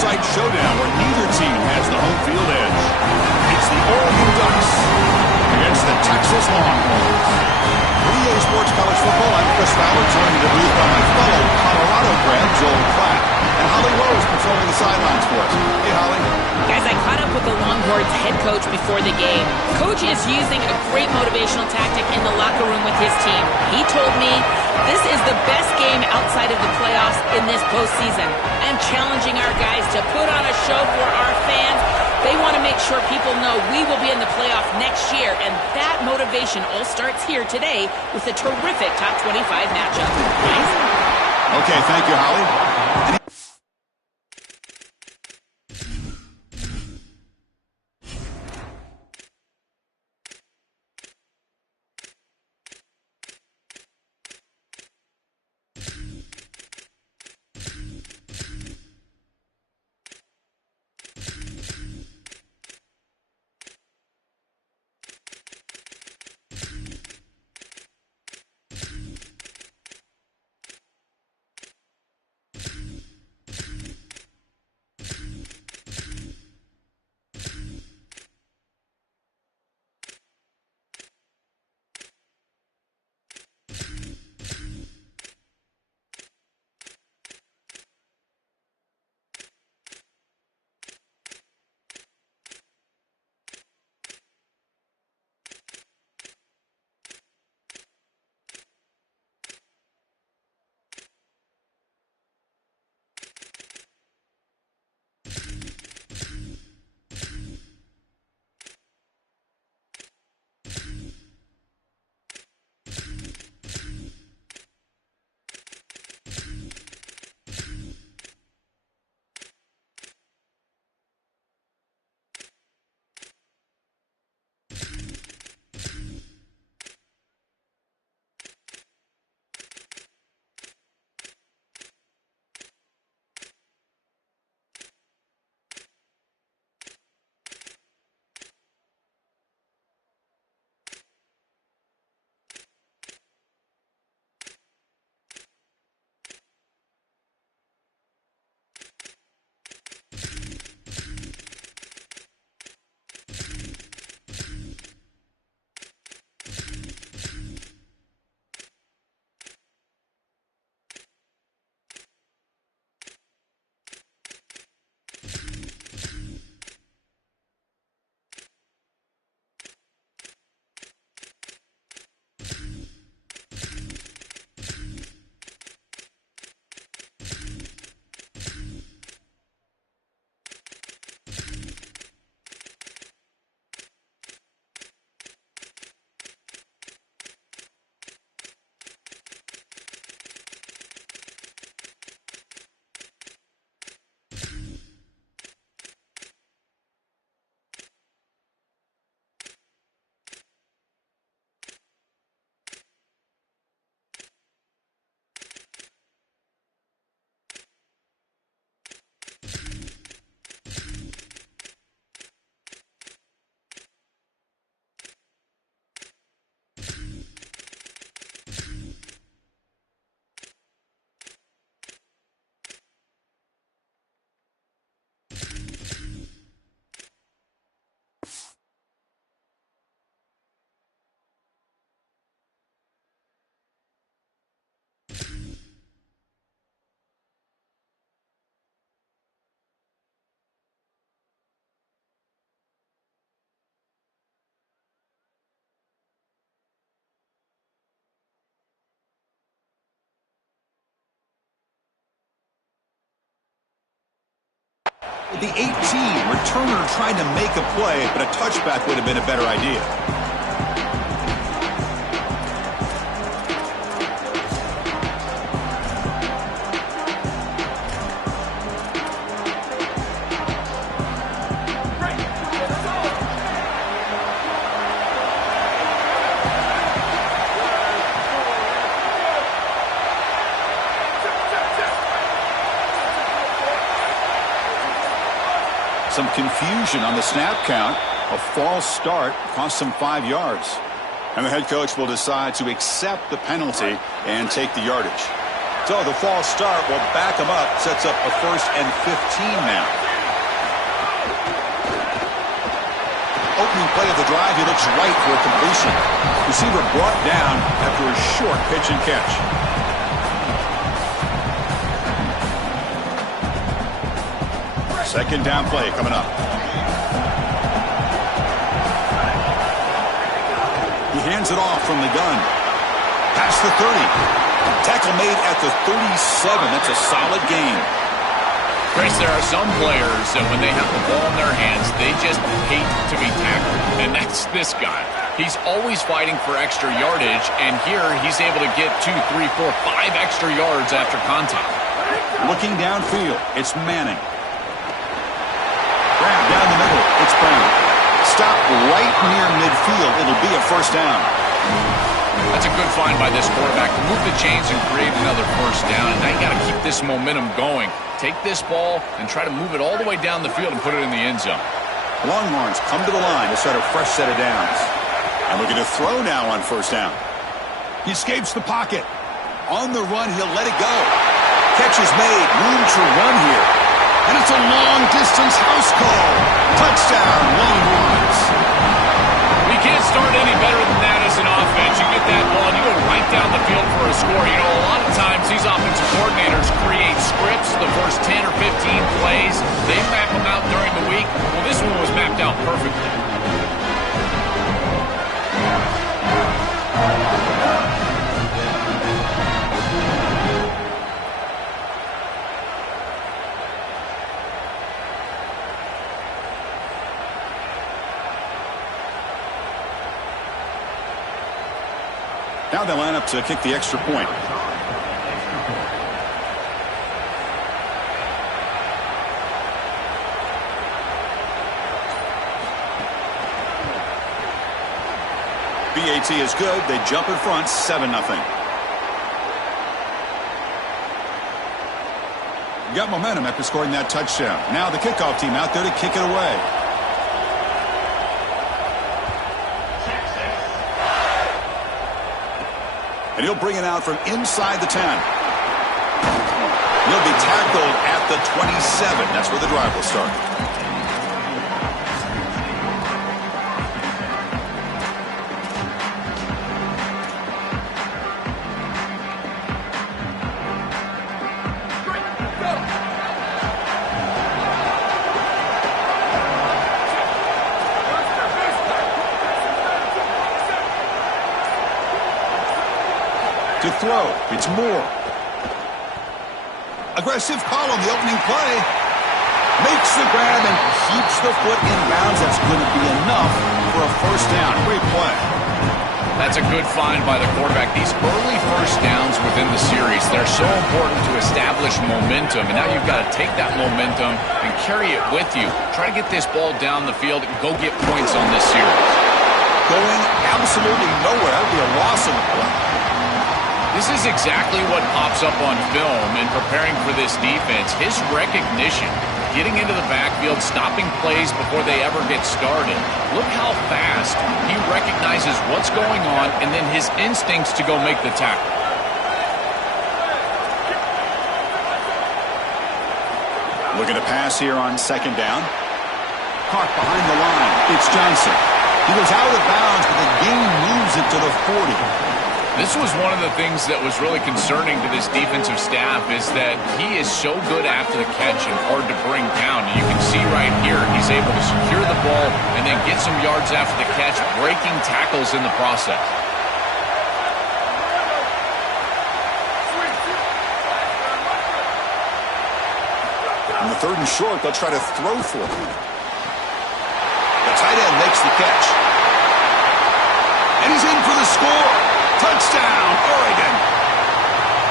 site showdown where neither team has the home field edge. It's the Oregon Ducks against the Texas Longhorns. For EA Sports College Football, I'm Chris Fowler, joined in the booth by my fellow Colorado grad, Joel Klatt, and Holly Rose patrolling the sidelines for us. Hey, Holly. Guys, I caught up with the Longhorns head coach before the game. Coach is using a great motivational tactic in the locker room with his team. He told me this is the best game outside of the playoffs in this postseason. I'm challenging our guys to put on a show for our fans. They want to make sure people know we will be in the playoff next year, and that motivation all starts here today with a terrific top 25 matchup. Nice? Okay, thank you, Holly. The 18, returner trying to make a play, but a touchback would have been a better idea. Some confusion on the snap count. A false start cost them 5 yards. And the head coach will decide to accept the penalty and take the yardage. So the false start will back him up. Sets up a 1st and 15 now. Opening play of the drive, he looks right for a completion. Receiver brought down after a short pitch and catch. Second down play coming up. He hands it off from the gun. Past the 30. Tackle made at the 37. That's a solid gain. Chris, there are some players that when they have the ball in their hands, they just hate to be tackled. And that's this guy. He's always fighting for extra yardage, and here he's able to get 2, 3, 4, 5 extra yards after contact. Looking downfield, it's Manning. Grab down the middle, it's Brown. Stop right near midfield. It'll be a 1st down. That's a good find by this quarterback to move the chains and create another 1st down. And now you got to keep this momentum going. Take this ball and try to move it all the way down the field and put it in the end zone. Longhorns come to the line to start a fresh set of downs. And looking to throw now on 1st down. He escapes the pocket. On the run, he'll let it go. Catch is made. Room to run here. And it's a long-distance house call. Touchdown, Longhorns. We can't start any better than that as an offense. You get that ball and you go right down the field for a score. You know, a lot of times these offensive coordinators create scripts, the first 10 or 15 plays. They map them out during the week. Well, this one was mapped out perfectly. Now they line up to kick the extra point. BAT is good. They jump in front, 7-0. Got momentum after scoring that touchdown. Now the kickoff team out there to kick it away. And he'll bring it out from inside the 10. He'll be tackled at the 27. That's where the drive will start. To throw, it's Moore. Aggressive call on the opening play. Makes the grab and keeps the foot in bounds. That's going to be enough for a 1st down. Great play. That's a good find by the quarterback. These early 1st downs within the series, they're so important to establish momentum. And now you've got to take that momentum and carry it with you. Try to get this ball down the field and go get points on this series. Going absolutely nowhere. That would be a loss of the play. This is exactly what pops up on film in preparing for this defense. His recognition, getting into the backfield, stopping plays before they ever get started. Look how fast he recognizes what's going on and then his instincts to go make the tackle. Looking to pass here on 2nd down. Caught behind the line. It's Johnson. He goes out of bounds, but the gain moves it to the 40. This was one of the things that was really concerning to this defensive staff is that he is so good after the catch and hard to bring down. And you can see right here, he's able to secure the ball and then get some yards after the catch, breaking tackles in the process. On the 3rd and short, they'll try to throw for him. The tight end makes the catch. And he's in for the score. Touchdown, Oregon.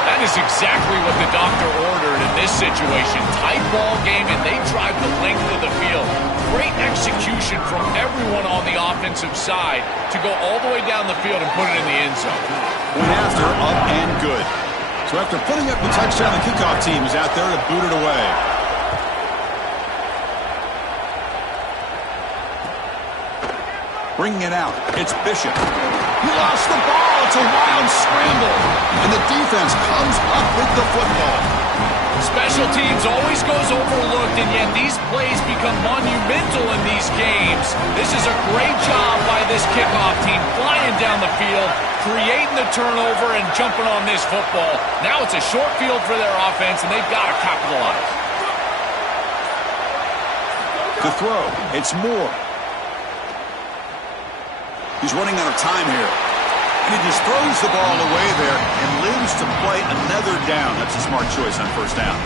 That is exactly what the doctor ordered in this situation. Tight ball game, and they drive the length of the field. Great execution from everyone on the offensive side to go all the way down the field and put it in the end zone. Point after, up and good. So after putting up the touchdown, the kickoff team is out there to boot it away. Bringing it out, it's Bishop. He lost the ball. It's a wild scramble, and the defense comes up with the football. Special teams always goes overlooked, and yet these plays become monumental in these games. This is a great job by this kickoff team, flying down the field, creating the turnover, and jumping on this football. Now it's a short field for their offense, and they've got to capitalize. To throw, it's Moore. He's running out of time here. And he just throws the ball away there and lives to play another down. That's a smart choice on first down.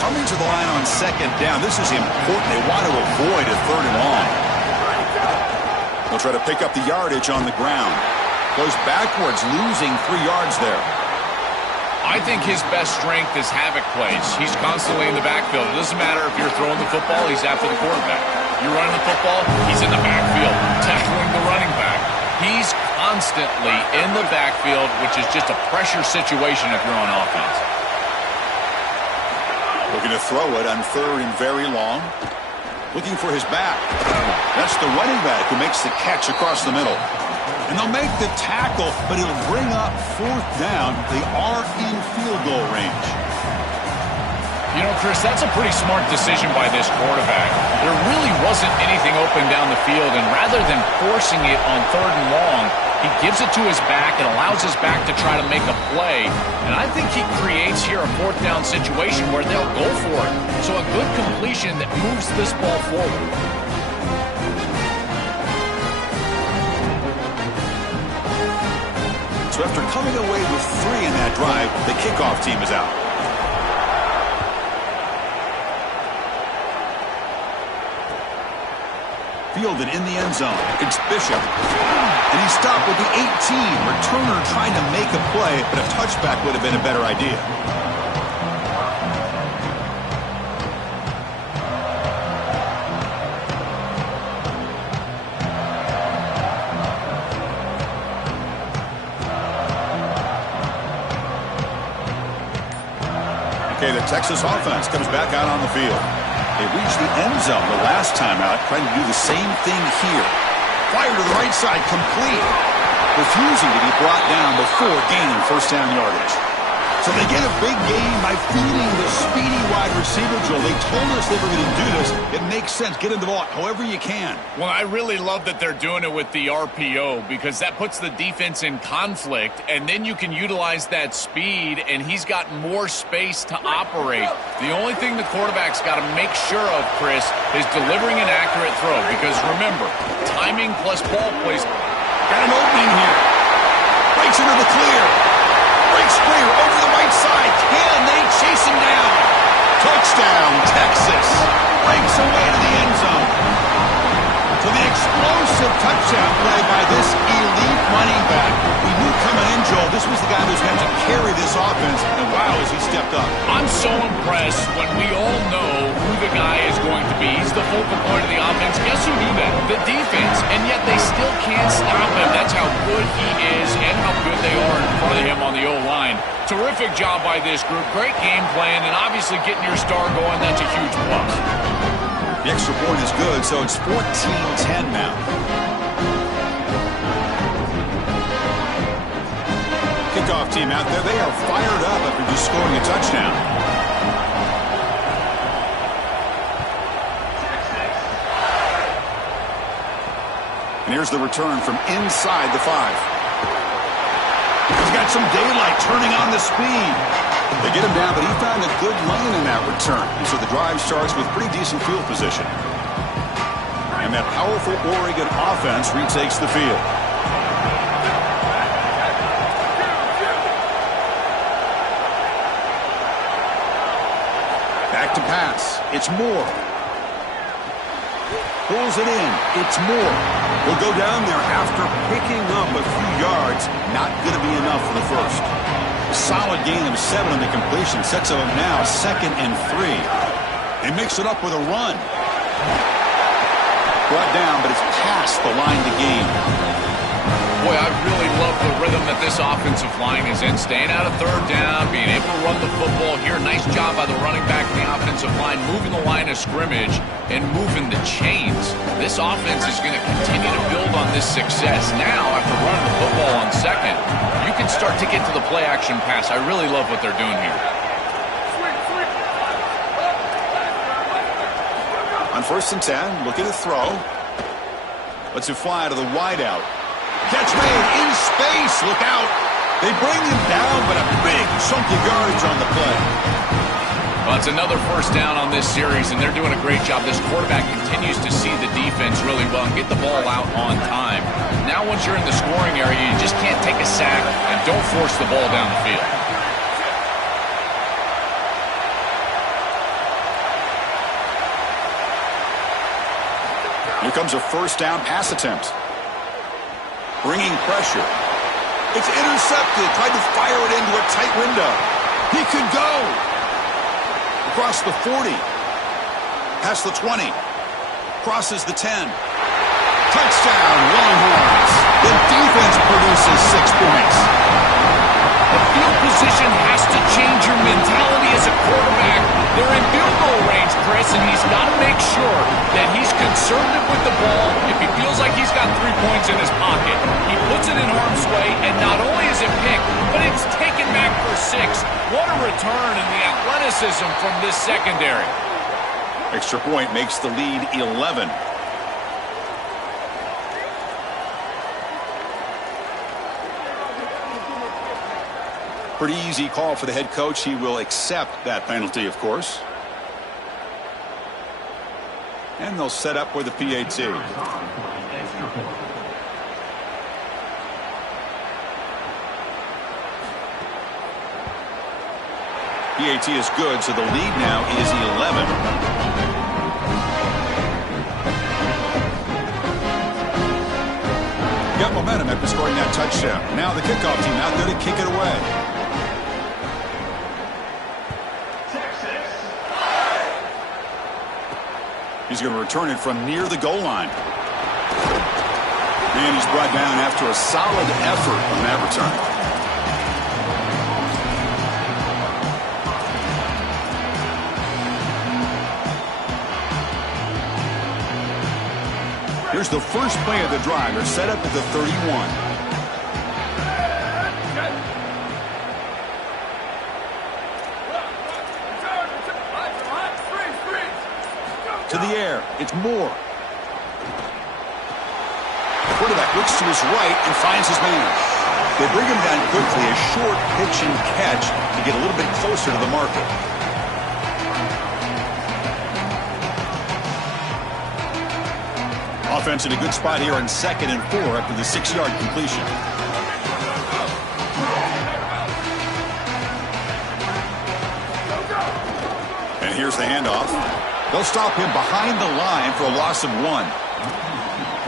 Coming to the line on second down. This is important. They want to avoid a third and long. They'll try to pick up the yardage on the ground. Goes backwards, losing 3 yards there. I think his best strength is havoc plays. He's constantly in the backfield. It doesn't matter if you're throwing the football, he's after the quarterback. You're running the football, he's in the backfield, tackling the running back. He's constantly in the backfield, which is just a pressure situation if you're on offense. Looking to throw it on third and very long. Looking for his back. That's the running back who makes the catch across the middle. And they'll make the tackle, but it'll bring up fourth down. They are in field goal range. You know, Chris, that's a pretty smart decision by this quarterback. There really wasn't anything open down the field, and rather than forcing it on third and long, he gives it to his back and allows his back to try to make a play. And I think he creates here a fourth down situation where they'll go for it. So a good completion that moves this ball forward. So after coming away with 3 in that drive, the kickoff team is out. Fielded in the end zone. It's Bishop. And he's stopped with the 18. Returner trying to make a play, but a touchback would have been a better idea. Okay, the Texas offense comes back out on the field. They reached the end zone the last time out, trying to do the same thing here. Fire to the right side, complete. Refusing to be brought down before gaining first down yardage. So they get a big gain by feeding the speedy wide receiver, Joe. They told us they were going to do this. It makes sense. Get him the ball however you can. Well, I really love that they're doing it with the RPO because that puts the defense in conflict, and then you can utilize that speed, and he's got more space to operate. The only thing the quarterback's got to make sure of, Chris, is delivering an accurate throw because, remember, timing plus ball placement. Got an opening here. Breaks into the clear. Breaks clear over the right side. Can they chase him down? Touchdown, Texas. Breaks away to the end zone. So the explosive touchdown play by this elite running back. We knew coming in, Joel, this was the guy who's going to carry this offense. And wow, has he stepped up. I'm so impressed when we all know who the guy is going to be. He's the focal point of the offense. Guess who knew that? The defense. And yet they still can't stop him. That's how good he is and how good they are in front of him on the O-line. Terrific job by this group. Great game plan, and obviously getting your star going, that's a huge plus. The extra point is good, so it's 14-10 now. Kickoff team out there. They are fired up after just scoring a touchdown. And here's the return from inside the 5. He's got some daylight turning on the speed. They get him down, but he found a good lane in that return. And so the drive starts with pretty decent field position. And that powerful Oregon offense retakes the field. Back to pass. It's Moore. Pulls it in. It's Moore. Will go down there after picking up a few yards. Not going to be enough for the first. Solid gain of 7 on the completion. Sets up now 2nd and 3. They mix it up with a run. Brought down, but it's past the line to gain. Boy, I really love the rhythm that this offensive line is in. Staying out of third down, being able to run the football here. Nice job by the running back and the offensive line, moving the line of scrimmage and moving the chains. This offense is going to continue to build on this success. Now, after running the football on second, you can start to get to the play-action pass. I really love what they're doing here. On 1st and 10, looking to throw. Lets it fly to the wideout. Catch made in space. Look out. They bring him down, but a big chunk of yardage on the play. Well, it's another first down on this series, and they're doing a great job. This quarterback continues to see the defense really well and get the ball out on time. Now, once you're in the scoring area, you just can't take a sack and don't force the ball down the field. Here comes a first down pass attempt. Bringing pressure. It's intercepted. Tried to fire it into a tight window. He could go. Across the 40. Past the 20. Crosses the 10. Touchdown, Longhorns. The defense produces 6 points. The field position has to change your mentality as a quarterback. They're in field goal range, Chris, and he's got to make sure that he's conservative with the ball. If he feels like he's got 3 points in his pocket, he puts it in harm's way, and not only is it picked, but it's taken back for 6. What a return in the athleticism from this secondary. Extra point makes the lead 11. Pretty easy call for the head coach. He will accept that penalty, of course. And they'll set up for the PAT. PAT is good, so the lead now is 11. Got momentum after scoring that touchdown. Now the kickoff team out there to kick it away. He's going to return it from near the goal line. And he's brought down after a solid effort on that return. Here's the first play of the drive. They're set up at the 31. To the air. It's Moore. The quarterback looks to his right and finds his man. They bring him down quickly. A short pitch and catch to get a little bit closer to the marker. Offense in a good spot here on 2nd and 4 after the 6-yard completion. And here's the handoff. They'll stop him behind the line for a loss of 1.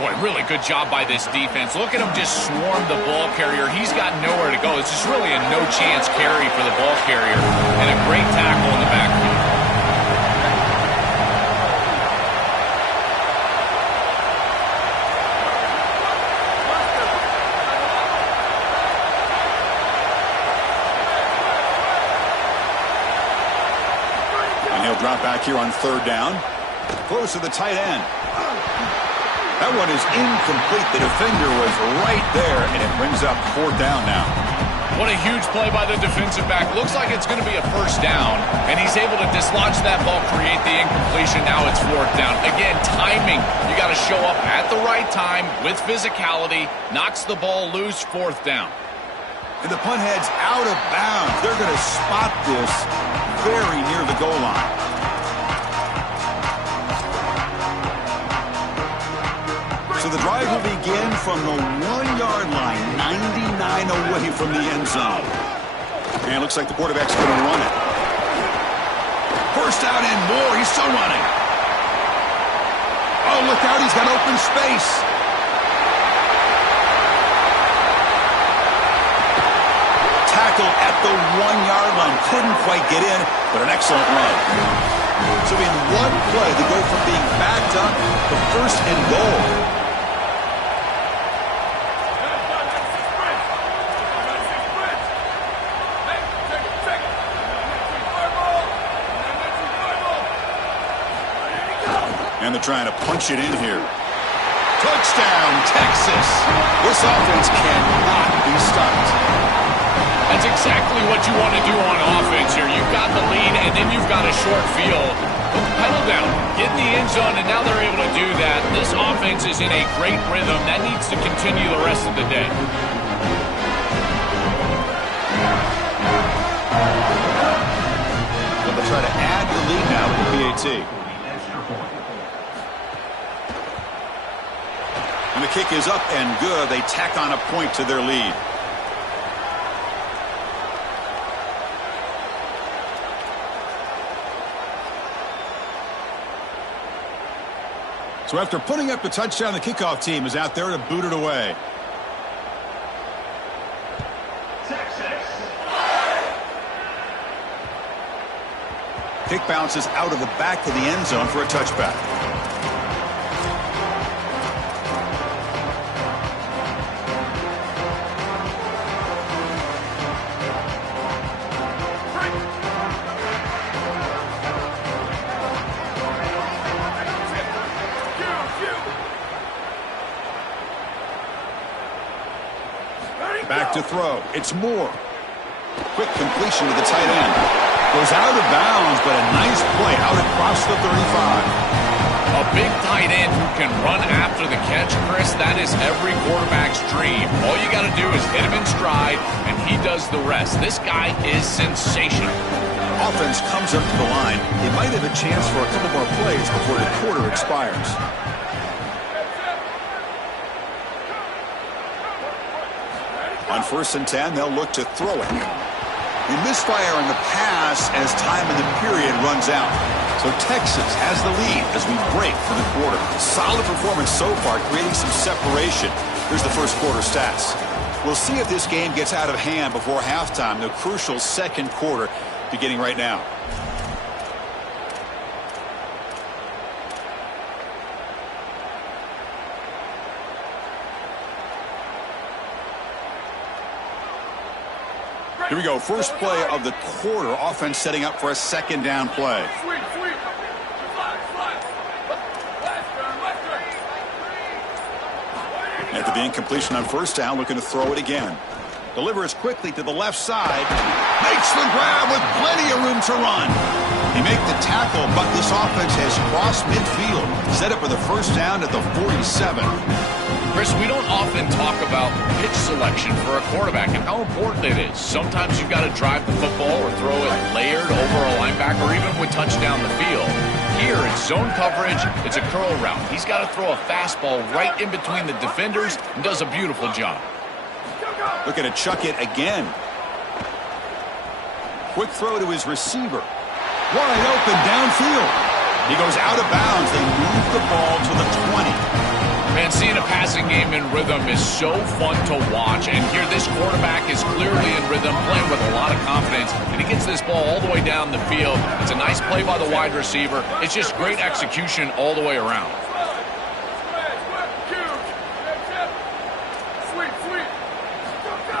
Boy, really good job by this defense. Look at him just swarm the ball carrier. He's got nowhere to go. It's just really a no-chance carry for the ball carrier. And a great tackle in the backfield. Drop back here on 3rd down. Close to the tight end. That one is incomplete. The defender was right there, and it brings up 4th down now. What a huge play by the defensive back. Looks like it's going to be a first down, and he's able to dislodge that ball, create the incompletion. Now it's 4th down. Again, timing. You got to show up at the right time with physicality. Knocks the ball loose, 4th down. And the punt head's out of bounds. They're going to spot this very near the goal line. So the drive will begin from the 1-yard line, 99 away from the end zone. And it looks like the quarterback's going to run it. First out and more. He's still running. Oh, look out. He's got open space. Tackle at the 1-yard line. Couldn't quite get in, but an excellent run. So in one play, they go from being backed up to 1st and goal. And they're trying to punch it in here. Touchdown, Texas. This offense cannot be stopped. That's exactly what you want to do on offense here. You've got the lead, and then you've got a short field. Pedal down, get in the end zone, and now they're able to do that. This offense is in a great rhythm. That needs to continue the rest of the day. So they'll try to add the lead now with the PAT. And the kick is up and good. They tack on a point to their lead. So after putting up the touchdown, the kickoff team is out there to boot it away. Kick bounces out of the back of the end zone for a touchback. Back to throw. It's Moore. Quick completion to the tight end. Goes out of bounds, but a nice play out across the 35. A big tight end who can run after the catch, Chris, that is every quarterback's dream. All you got to do is hit him in stride, and he does the rest. This guy is sensational. Offense comes up to the line. They might have a chance for a couple more plays before the quarter expires. On 1st and 10, they'll look to throw it. They misfire in the pass as time in the period runs out. So Texas has the lead as we break for the quarter. Solid performance so far, creating some separation. Here's the first quarter stats. We'll see if this game gets out of hand before halftime, the crucial second quarter beginning right now. Here we go. First play of the quarter. Offense setting up for a second down play. After the incompletion on first down, looking to throw it again. Delivers quickly to the left side. Makes the grab with plenty of room to run. He makes the tackle, but this offense has crossed midfield. Set up for the first down at the 47. Chris, we don't often talk about pitch selection for a quarterback and how important it is. Sometimes you've got to drive the football or throw it layered over a linebacker or even with touchdown the field. Here, it's zone coverage. It's a curl route. He's got to throw a fastball right in between the defenders and does a beautiful job. Looking to chuck it again. Quick throw to his receiver. Wide open downfield. He goes out of bounds. They move the ball to the 20. Man, seeing a passing game in rhythm is so fun to watch. And here, this quarterback is clearly in rhythm, playing with a lot of confidence. And he gets this ball all the way down the field. It's a nice play by the wide receiver. It's just great execution all the way around.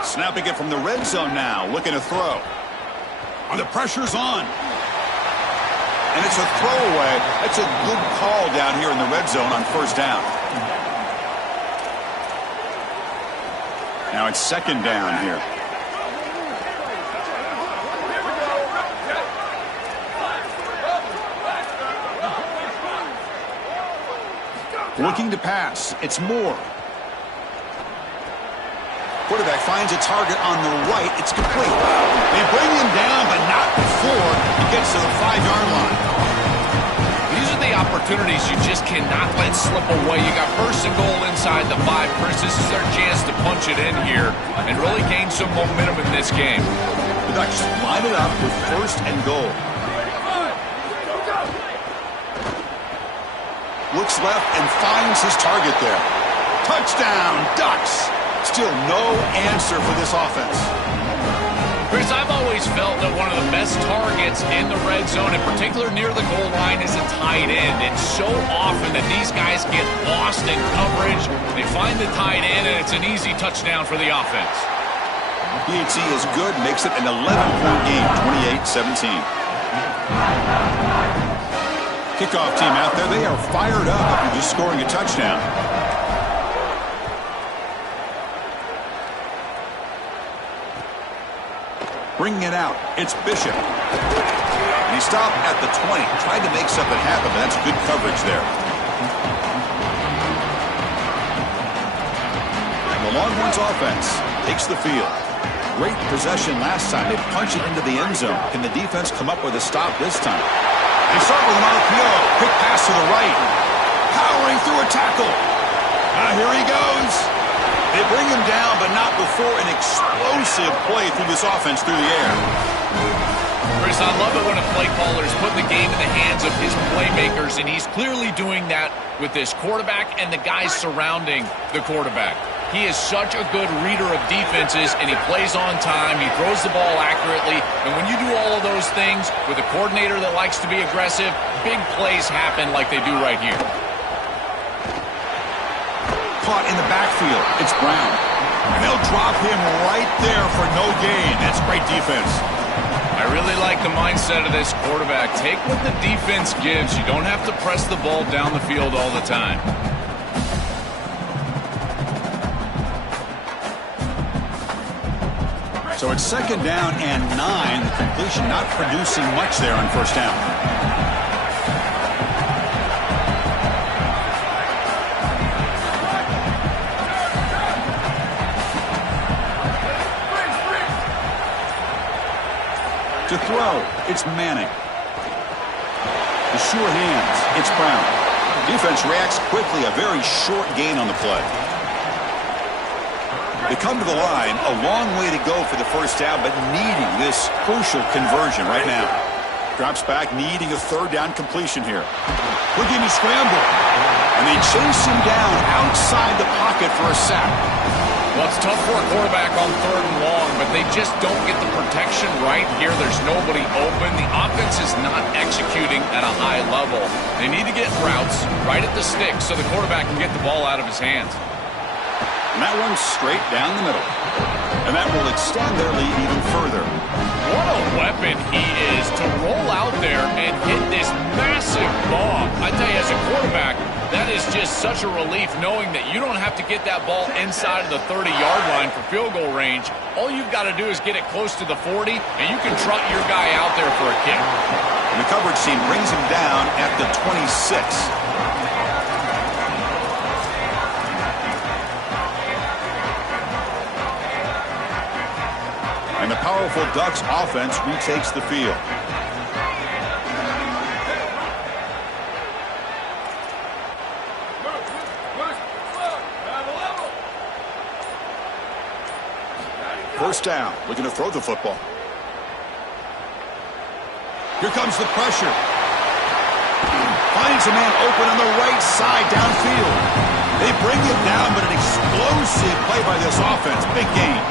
Snapping it from the red zone now. Looking to throw. The pressure's on. And it's a throwaway. That's a good call down here in the red zone on first down. Now it's second down here. Looking to pass. It's Moore. Quarterback finds a target on the right. It's complete. They bring him down, but not before he gets to the 5-yard line. These are the opportunities you just cannot let slip away. You got first and goal inside the 5. Chris, this is their chance to punch it in here and really gain some momentum in this game. The Ducks line it up with first and goal. Looks left and finds his target there. Touchdown, Ducks! Still no answer for this offense. Chris, I've always felt that one of the best targets in the red zone, in particular near the goal line, is a tight end. It's so often that these guys get lost in coverage. They find the tight end, and it's an easy touchdown for the offense. PAT is good, makes it an 11-point game, 28-17. Kickoff team out there, they are fired up after just scoring a touchdown. Bringing it out, it's Bishop. And he stopped at the 20, tried to make something happen, but that's good coverage there. And the Longhorns offense takes the field. Great possession last time. They punch it into the end zone. Can the defense come up with a stop this time? They start with an RPO. Quick pass to the right. Powering through a tackle. Here he goes. They bring him down, but not before an explosive play through this offense through the air. Chris, I love it when a play caller is putting the game in the hands of his playmakers, and he's clearly doing that with this quarterback and the guys surrounding the quarterback. He is such a good reader of defenses, and he plays on time. He throws the ball accurately, and when you do all of those things with a coordinator that likes to be aggressive, big plays happen like they do right here. Caught in the backfield. It's Brown. And they'll drop him right there for no gain. That's great defense. I really like the mindset of this quarterback. Take what the defense gives. You don't have to press the ball down the field all the time. So it's 2nd down and 9. The completion not producing much there on 1st down. To throw, it's Manning. The sure hands, it's Brown. Defense reacts quickly, a very short gain on the play. They come to the line, a long way to go for the 1st down, but needing this crucial conversion right now. Drops back, needing a 3rd down completion here. Looking to scramble. And they chase him down outside the pocket for a sack. Well, it's tough for a quarterback on 3rd and long, but they just don't get the protection right here. There's nobody open. The offense is not executing at a high level. They need to get routes right at the stick so the quarterback can get the ball out of his hands. And that one's straight down the middle. And that will extend their lead even further. What a weapon he is to roll out there and hit this massive bomb. I tell you, as a quarterback, that is just such a relief knowing that you don't have to get that ball inside of the 30-yard line for field goal range. All you've got to do is get it close to the 40, and you can trot your guy out there for a kick. And the coverage team brings him down at the 26. And the powerful Ducks offense retakes the field. First down, looking to throw the football. Here comes the pressure. Finds a man open on the right side downfield. They bring him down, but an explosive play by this offense. Big gain.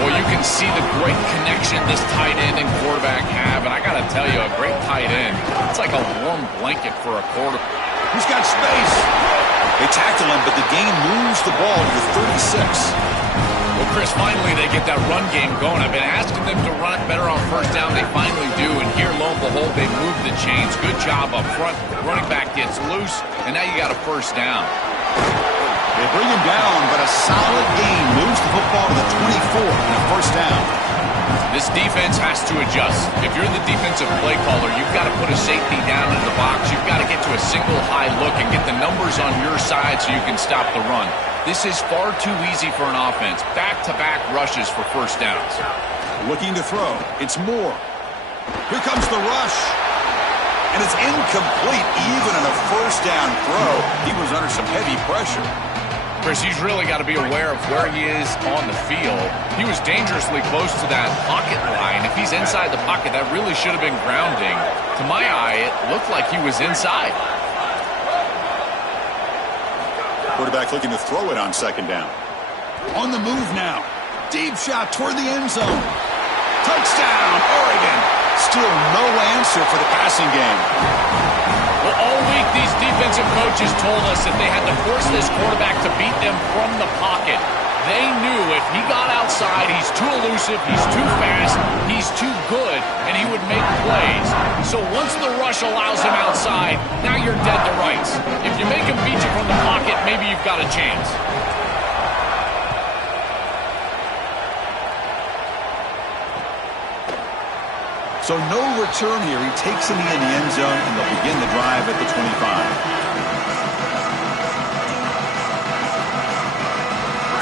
Well, you can see the great connection this tight end and quarterback have, and I got to tell you, a great tight end, it's like a warm blanket for a quarterback. He's got space. They tackle him, but the gain moves the ball to the 36. Well, Chris, finally they get that run game going. I've been asking them to run it better on 1st down. They finally do, and here, lo and behold, they move the chains. Good job up front. Running back gets loose, and now you got a 1st down. They bring him down, but a solid gain moves the football to the 24 and a 1st down. This defense has to adjust. If you're the defensive play caller, you've got to put a safety down in the box. You've got to get to a single high look and get the numbers on your side so you can stop the run. This is far too easy for an offense. Back-to-back rushes for 1st downs. Looking to throw. It's Moore. Here comes the rush. And it's incomplete even in a 1st down throw. He was under some heavy pressure. Chris, he's really got to be aware of where he is on the field. He was dangerously close to that pocket line. If he's inside the pocket, that really should have been grounding. To my eye, it looked like he was inside. Quarterback looking to throw it on 2nd down. On the move now. Deep shot toward the end zone. Touchdown, Oregon. Still no answer for the passing game. Well, all week these defensive coaches told us that they had to force this quarterback to beat them from the pocket. They knew if he got outside, he's too elusive, he's too fast, he's too good, and he would make plays. So once the rush allows him outside, now you're dead to rights. If you make him beat you from the pocket, maybe you've got a chance. So no return here. He takes it in the end zone, and they'll begin the drive at the 25.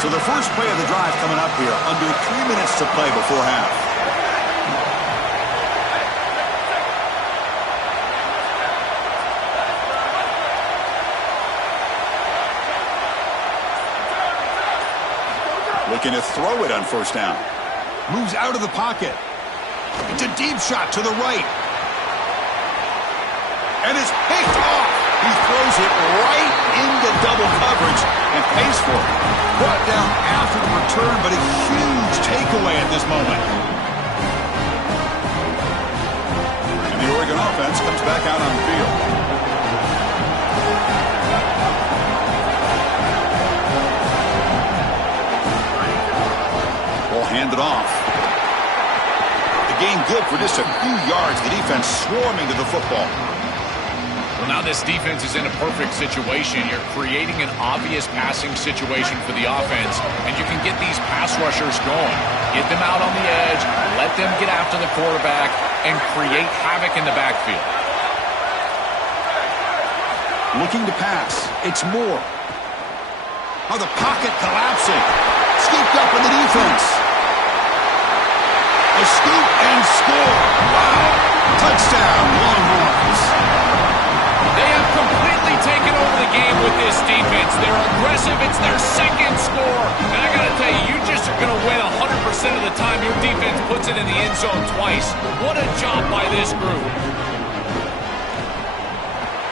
So the first play of the drive coming up here, under 3 minutes to play before half. Looking to throw it on first down. Moves out of the pocket. It's a deep shot to the right. And it's picked off. He throws it right into double coverage and pays for it. Brought down after the return, but a huge takeaway at this moment. And the Oregon offense comes back out on the field. Ball handed off. The game good for just a few yards. The defense swarming to the football. Well, now this defense is in a perfect situation. You're creating an obvious passing situation for the offense, and you can get these pass rushers going. Get them out on the edge, let them get after the quarterback, and create havoc in the backfield. Looking to pass. It's Moore. Oh, the pocket collapsing. Scooped up in the defense. A scoop and score. Wow. Touchdown, Longhorns. They have completely taken over the game with this defense. They're aggressive. It's their second score. And I got to tell you, you just are going to win 100% of the time your defense puts it in the end zone twice. What a job by this group.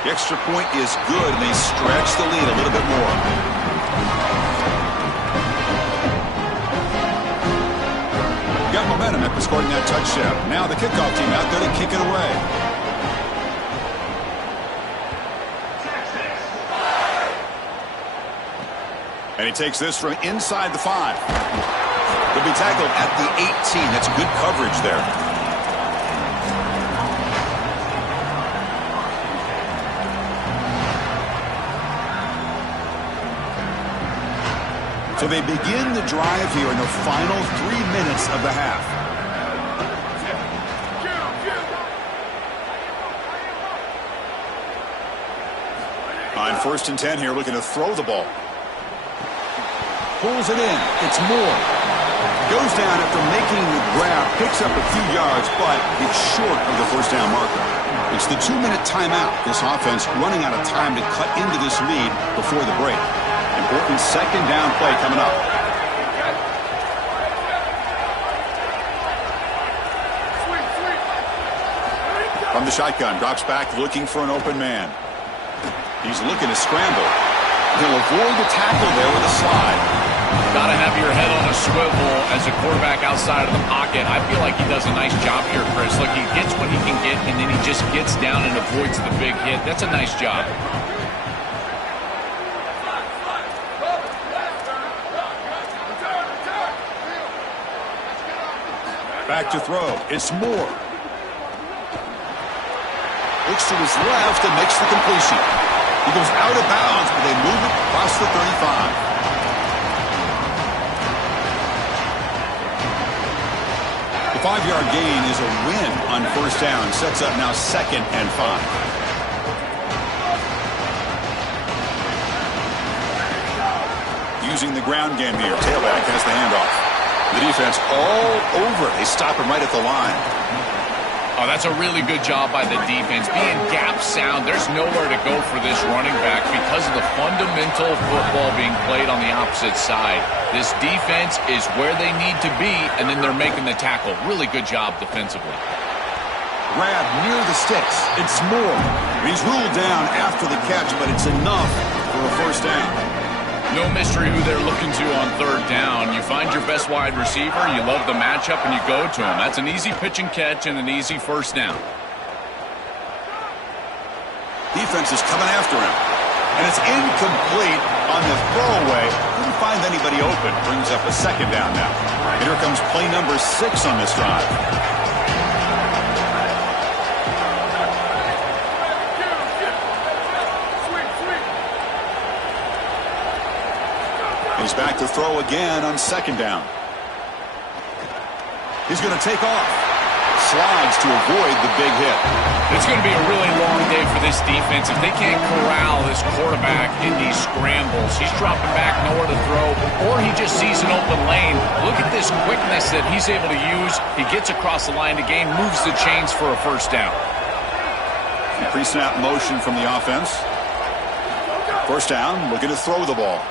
The extra point is good, and they stretch the lead a little bit more. Got momentum after scoring that touchdown. Now the kickoff team out there to kick it away. And he takes this from inside the 5. He'll be tackled at the 18. That's good coverage there. So they begin the drive here in the final 3 minutes of the half. On 1st and 10 here, looking to throw the ball. Pulls it in. It's Moore. Goes down after making the grab. Picks up a few yards, but it's short of the first down marker. It's the 2-minute timeout. This offense running out of time to cut into this lead before the break. Important second down play coming up. From the shotgun, drops back looking for an open man. He's looking to scramble. He'll avoid the tackle there with a slide. Got to have your head on a swivel as a quarterback outside of the pocket. I feel like he does a nice job here, Chris. Look, he gets what he can get, and then he just gets down and avoids the big hit. That's a nice job. Back to throw. It's Moore. Looks to his left and makes the completion. He goes out of bounds, but they move it across the 35. The 5-yard gain is a win on first down. Sets up now 2nd and 5. Using the ground game here. Tailback has the handoff. The defense all over. They stop him right at the line. Oh, that's a really good job by the defense. Being gap sound, there's nowhere to go for this running back because of the fundamental football being played on the opposite side. This defense is where they need to be, and then they're making the tackle. Really good job defensively. Grab near the sticks. It's Moore. He's ruled down after the catch, but it's enough for a first down. No mystery who they're looking to on 3rd down. You find your best wide receiver, you love the matchup, and you go to him. That's an easy pitch and catch and an easy first down. Defense is coming after him. And it's incomplete on the throwaway. find anybody open. Brings up a second down now. And here comes play number 6 on this drive. He's back to throw again on second down. He's going to take off. Slides to avoid the big hit. It's going to be a really long day for this defense. If they can't corral this quarterback in these scrambles, he's dropping back, nowhere to throw, or he just sees an open lane. Look at this quickness that he's able to use. He gets across the line to gain, moves the chains for a first down. Pre-snap motion from the offense. First down, looking to throw the ball.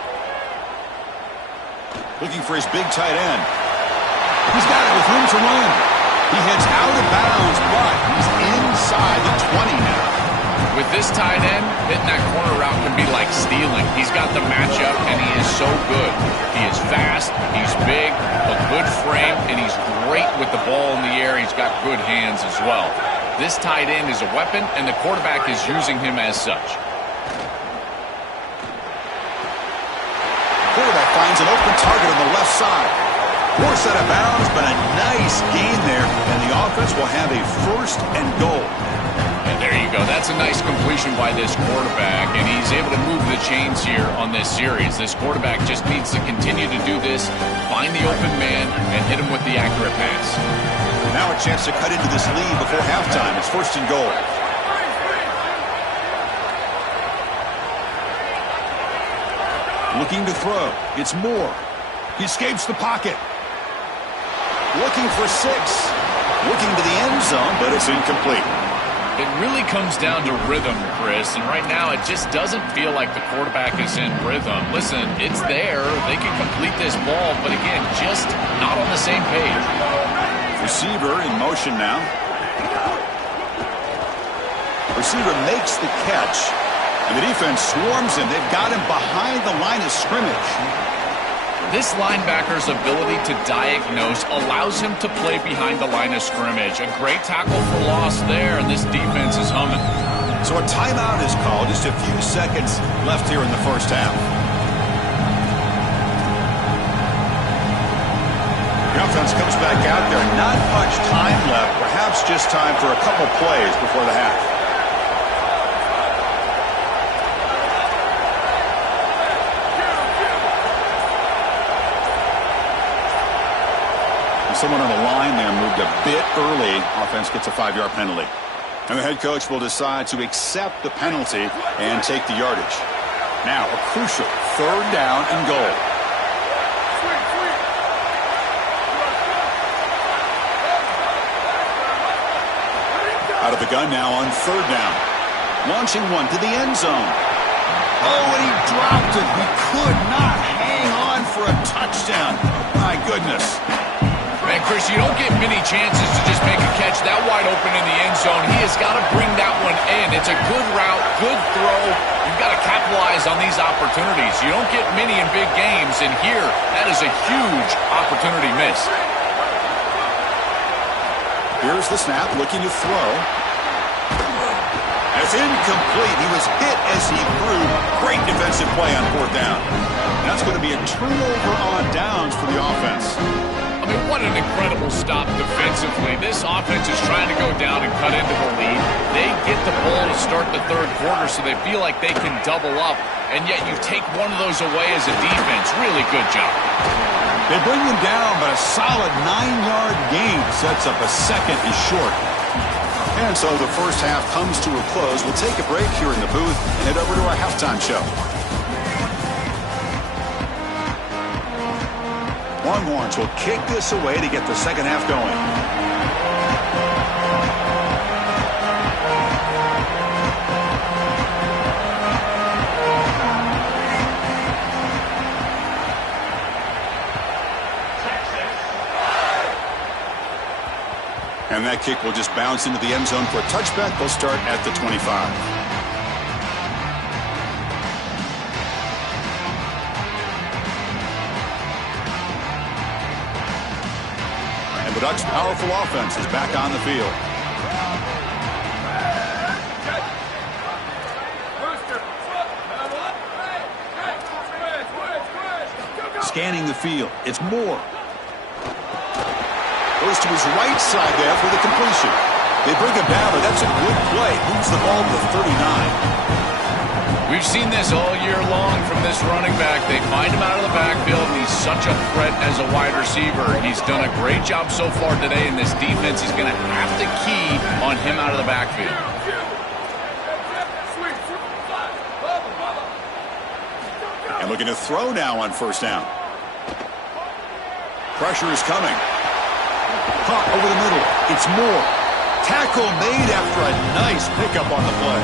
Looking for his big tight end. He's got it with room to run. He heads out of bounds, but he's inside the 20 now. With this tight end, hitting that corner route can be like stealing. He's got the matchup, and he is so good. He is fast, he's big, a good frame, and he's great with the ball in the air. He's got good hands as well. This tight end is a weapon, and the quarterback is using him as such. Quarterback finds an open target on the left side. Forced out of bounds, but a nice gain there, and the offense will have a first and goal. And there you go. That's a nice completion by this quarterback, and he's able to move the chains here on this series. This quarterback just needs to continue to do this, find the open man, and hit him with the accurate pass. Now a chance to cut into this lead before halftime. It's first and goal. Looking to throw. It's Moore. He escapes the pocket. Looking for 6. Looking to the end zone, but it's incomplete. It really comes down to rhythm, Chris, and right now it just doesn't feel like the quarterback is in rhythm. Listen, it's there. They can complete this ball, but again, just not on the same page. Receiver in motion now. Receiver makes the catch, and the defense swarms him. They've got him behind the line of scrimmage. This linebacker's ability to diagnose allows him to play behind the line of scrimmage. A great tackle for loss there, and this defense is humming. So a timeout is called. Just a few seconds left here in the first half. The offense comes back out there. Not much time left. Perhaps just time for a couple plays before the half. Someone on the line there moved a bit early. Offense gets a 5-yard penalty. And the head coach will decide to accept the penalty and take the yardage. Now a crucial third down and goal. Out of the gun now on third down. Launching one to the end zone. Oh, and he dropped it. He could not hang on for a touchdown. My goodness. Man, Chris, you don't get many chances to just make a catch that wide open in the end zone. He has got to bring that one in. It's a good route, good throw. You've got to capitalize on these opportunities. You don't get many in big games, and here, that is a huge opportunity missed. Here's the snap, looking to throw. It's incomplete. He was hit as he threw. Great defensive play on fourth down. That's going to be a turnover on downs for the offense. I mean, what an incredible stop defensively. This offense is trying to go down and cut into the lead. They get the ball to start the third quarter, so they feel like they can double up, and yet you take one of those away as a defense. Really good job. They bring him down, but a solid 9-yard gain sets up a second and short. And so the first half comes to a close. We'll take a break here in the booth and head over to our halftime show. Longhorns will kick this away to get the second half going. And that kick will just bounce into the end zone for a touchback. They'll start at the 25. The Ducks' powerful offense is back on the field. scanning the field. It's Moore. Goes to his right side there for the completion. They bring him down, but that's a good play. Moves the ball to the 39. We've seen this all year long from this running back. They find him out of the backfield, and he's such a threat as a wide receiver. He's done a great job so far today in this defense. He's going to have to key on him out of the backfield. And looking to throw now on first down. Pressure is coming. Caught over the middle. It's Moore. Tackle made after a nice pickup on the play.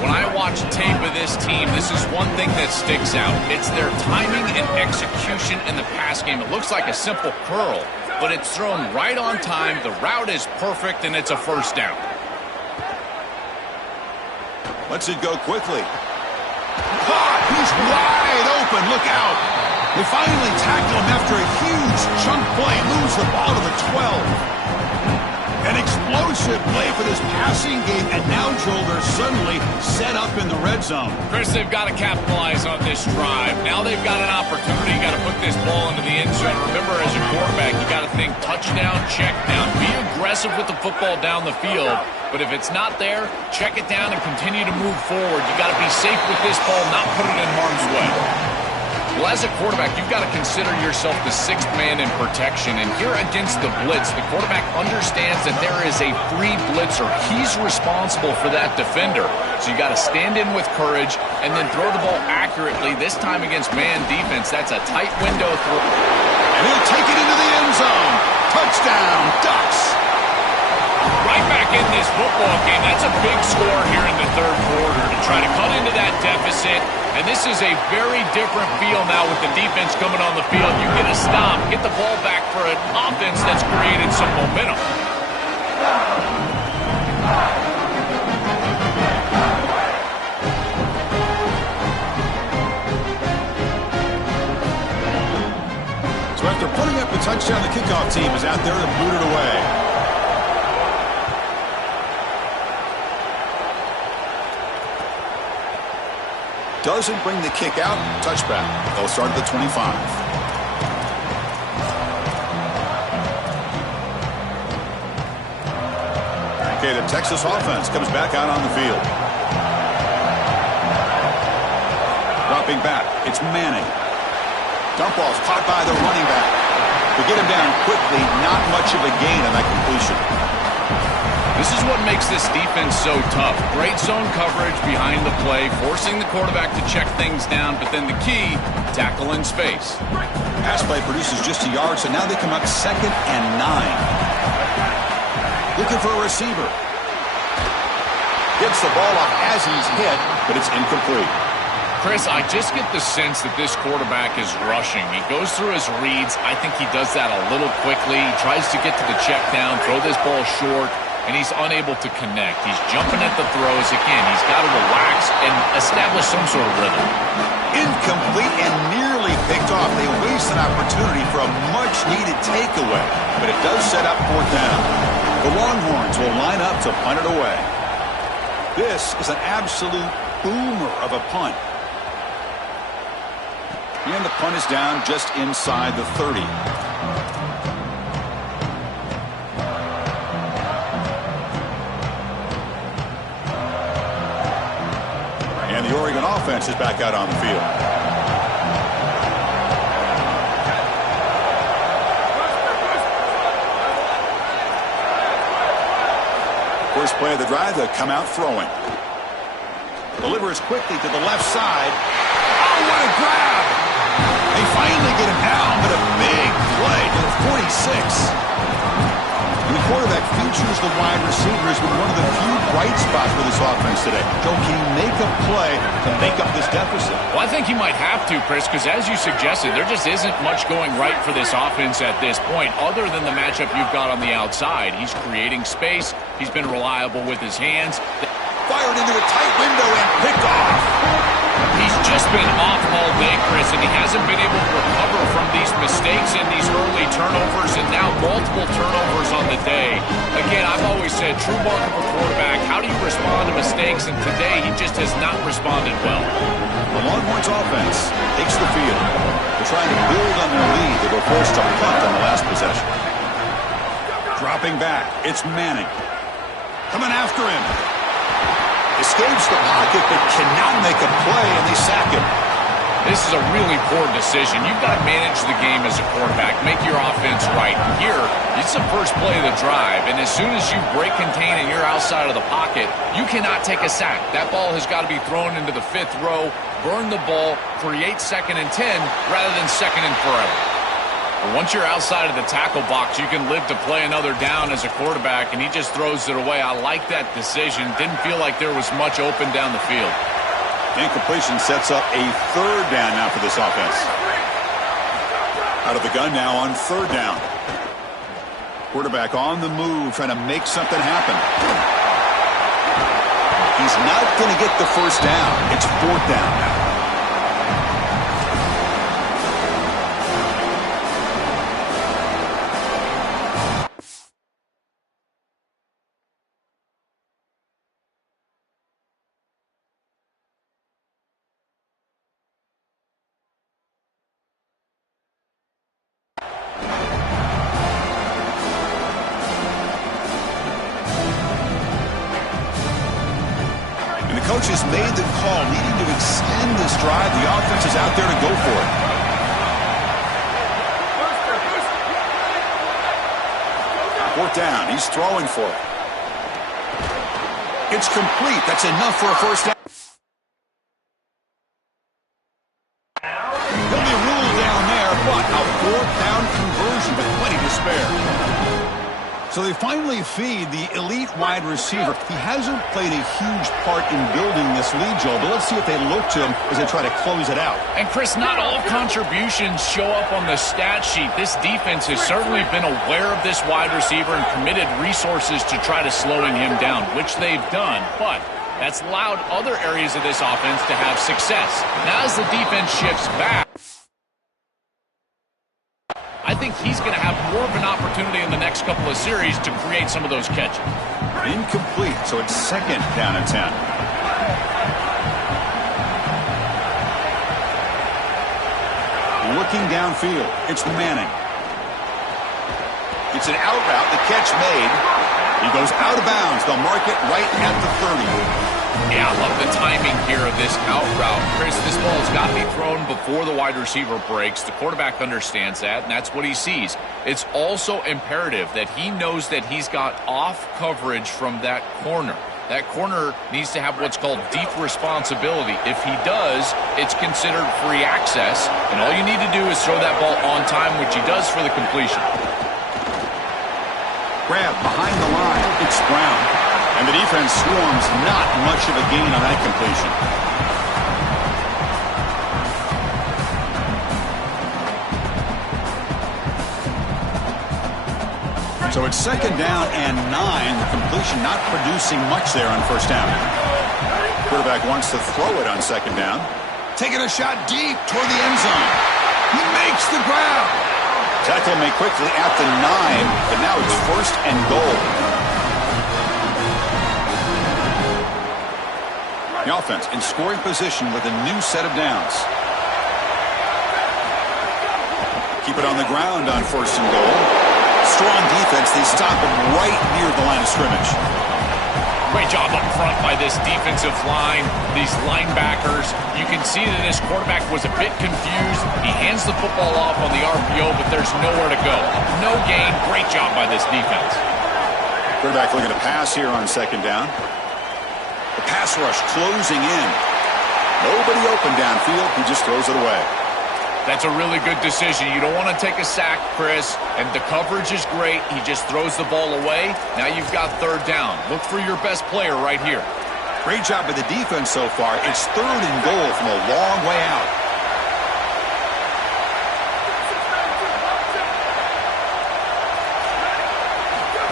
When I watch tape of this team, this is one thing that sticks out. It's their timing and execution in the pass game. It looks like a simple curl, but it's thrown right on time. The route is perfect, and it's a first down. Lets it go quickly. Caught! He's wide open. Look out. They finally tackle him after a huge chunk play. Moves the ball to the 12. An explosive play for this passing game, and now, Joel, they're suddenly set up in the red zone. Chris, they've got to capitalize on this drive. Now they've got an opportunity. You got to put this ball into the end zone. Remember, as a quarterback, you got to think touchdown, check down. Be aggressive with the football down the field. But if it's not there, check it down and continue to move forward. You got to be safe with this ball, not put it in harm's way. Well, as a quarterback, you've got to consider yourself the sixth man in protection. And here against the blitz, the quarterback understands that there is a free blitzer. He's responsible for that defender. So you got to stand in with courage and then throw the ball accurately. This time against man defense, that's a tight window throw. And he'll take it into the end zone. Touchdown, Ducks. Right back in this football game. That's a big score here in the third quarter to try to cut into that deficit. And this is a very different feel now with the defense coming on the field. You get a stop, get the ball back for an offense that's created some momentum. So after putting up a touchdown, the kickoff team is out there to boot it away. Doesn't bring the kick out. Touchback. They'll start at the 25. Okay, the Texas offense comes back out on the field. Dropping back. It's Manning. Dump ball's caught by the running back. They get him down quickly. Not much of a gain on that completion. This is what makes this defense so tough. Great zone coverage behind the play, forcing the quarterback to check things down, but then the key, tackle in space. Pass play produces just a yard, so now they come up 2nd and 9. Looking for a receiver. Gets the ball off as he's hit, but it's incomplete. Chris, I just get the sense that this quarterback is rushing. He goes through his reads. I think he does that a little quickly. He tries to get to the check down, throw this ball short, and he's unable to connect. He's jumping at the throws. Again, he's got to relax and establish some sort of rhythm. Incomplete and nearly picked off. They waste an opportunity for a much-needed takeaway, but it does set up 4th down. The Longhorns will line up to punt it away. This is an absolute boomer of a punt. And the punt is down just inside the 30. And the Oregon offense is back out on the field. First play of the drive, they come out throwing. Delivers quickly to the left side. Oh, what a grab! They finally get him down, but a big play to the 46. And the quarterback features the wide receiver has been one of the few bright spots for this offense today. Joe, can he make a play to make up this deficit? Well, I think he might have to, Chris, because as you suggested, there just isn't much going right for this offense at this point, other than the matchup you've got on the outside. He's creating space. He's been reliable with his hands. Fired into a tight window and picked off. He He's just been off all day, Chris, and he hasn't been able to recover from these mistakes and these early turnovers, and now multiple turnovers on the day. Again, I've always said, true mark of a quarterback, how do you respond to mistakes? And today, he just has not responded well. The Longhorns offense takes the field. They're trying to build on their lead. They were forced to punt on the last possession. Dropping back, it's Manning. Coming after him. Escapes the pocket, but cannot make a play, and they sack him. This is a really poor decision. You've got to manage the game as a quarterback, make your offense right. Here, it's the first play of the drive, and as soon as you break contain and you're outside of the pocket, you cannot take a sack. That ball has got to be thrown into the 5th row, burn the ball, create 2nd and 10 rather than 2nd and forever. Once you're outside of the tackle box, you can live to play another down as a quarterback, and he just throws it away. I like that decision. Didn't feel like there was much open down the field. Incompletion sets up a 3rd down now for this offense. Out of the gun now on 3rd down. Quarterback on the move, trying to make something happen. He's not going to get the 1st down. It's 4th down now. Coach has made the call, needing to extend this drive. The offense is out there to go for it. Fourth down. He's throwing for it. It's complete. That's enough for a 1st down. He'll be ruled down there, but a 4th down conversion with plenty to spare. So they finally feed the elite wide receiver. He hasn't played a huge part in building this lead, Joel, but let's see if they look to him as they try to close it out. And, Chris, not all contributions show up on the stat sheet. This defense has certainly been aware of this wide receiver and committed resources to try to slowing him down, which they've done. But that's allowed other areas of this offense to have success. Now as the defense shifts back, I think he's going to have more of an opportunity in the next couple of series to create some of those catches. Incomplete, so it's 2nd down and 10. Looking downfield, it's Manning. It's an out route, the catch made. He goes out of bounds. They'll mark it right at the 30. Yeah, I love the timing here of this out route. Chris, this ball has got to be thrown before the wide receiver breaks. The quarterback understands that, and that's what he sees. It's also imperative that he knows that he's got off coverage from that corner. That corner needs to have what's called deep responsibility. If he does, it's considered free access, and all you need to do is throw that ball on time, which he does for the completion. Grab behind the line. It's Brown. And the defense swarms, not much of a gain on that completion. So it's 2nd down and 9. The completion not producing much there on 1st down. Quarterback wants to throw it on 2nd down. Taking a shot deep toward the end zone. He makes the grab. Tackle made quickly at the 9, but now it's 1st and goal. The offense in scoring position with a new set of downs. Keep it on the ground on 1st and goal. Strong defense. They stop him right near the line of scrimmage. Great job up front by this defensive line, these linebackers. You can see that this quarterback was a bit confused. He hands the football off on the RPO, but there's nowhere to go. No gain. Great job by this defense. Quarterback looking to pass here on 2nd down. The pass rush closing in. Nobody open downfield. He just throws it away. That's a really good decision. You don't want to take a sack, Chris, and the coverage is great. He just throws the ball away. Now you've got 3rd down. Look for your best player right here. Great job by the defense so far. It's 3rd and goal from a long way out.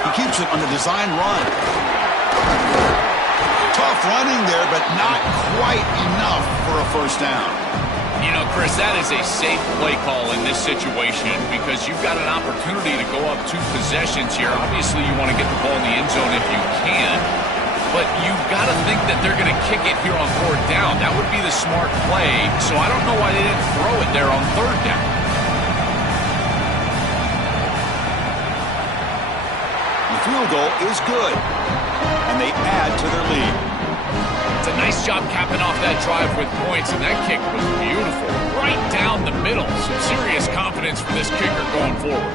He keeps it on the design run. tough running there, but not quite enough for a first down. You know, Chris, that is a safe play call in this situation because you've got an opportunity to go up 2 possessions here. Obviously, you want to get the ball in the end zone if you can, but you've got to think that they're going to kick it here on 4th down. That would be the smart play, so I don't know why they didn't throw it there on 3rd down. The field goal is good, and they add to their lead. It's a nice job capping off that drive with points, and that kick was beautiful. Right down the middle. Some serious confidence for this kicker going forward.